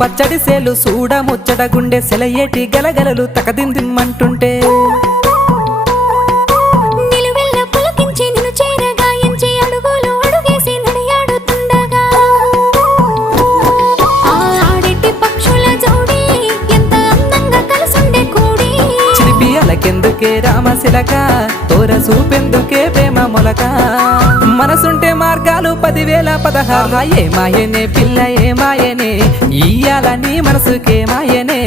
పచ్చడి సేలు సూడ ముచ్చట గుండె సెలయేటి గలగలలు తకదిందిమ్మంటుంటే కెందుకే రామశిలక తోర చూపెందుకే ప్రేమ మొలక మనసుంటే మార్గాలు 10,016 ఏ మాయనే పిల్ల ఏ మాయనే ఇయ్యాల నీ మనసుకే మాయనే